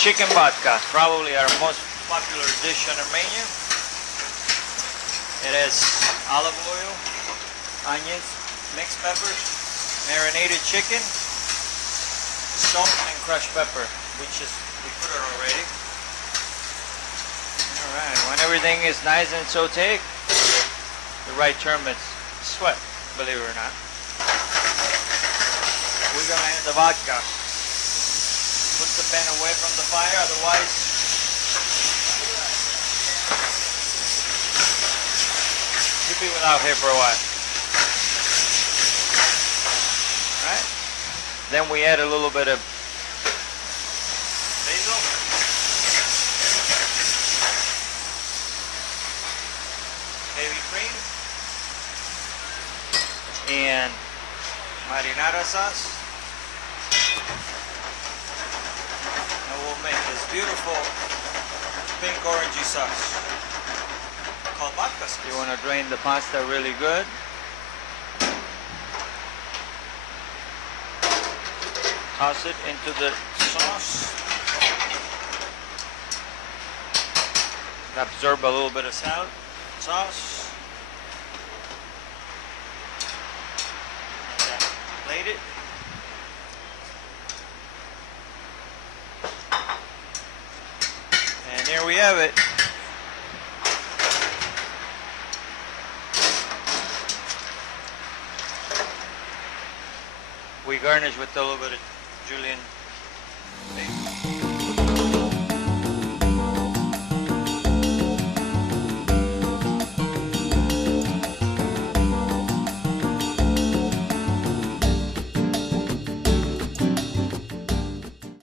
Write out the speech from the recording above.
chicken vodka, probably our most popular dish on our menu. It has olive oil, onions, mixed peppers, marinated chicken, salt, and crushed pepper. We put it already. All right. When everything is nice and sauteed, the right term is sweat, believe it or not. We're gonna add the vodka. Put the pan away from the fire, otherwise you'll be without here for a while. Alright? Then we add a little bit of basil. Heavy cream. And marinara sauce. And we'll make this beautiful pink orangey sauce called vodka sauce. You want to drain the pasta really good. Toss it into the sauce. Absorb a little bit of sauce. Plate it. And here we have it. We garnish with a little bit of julienne.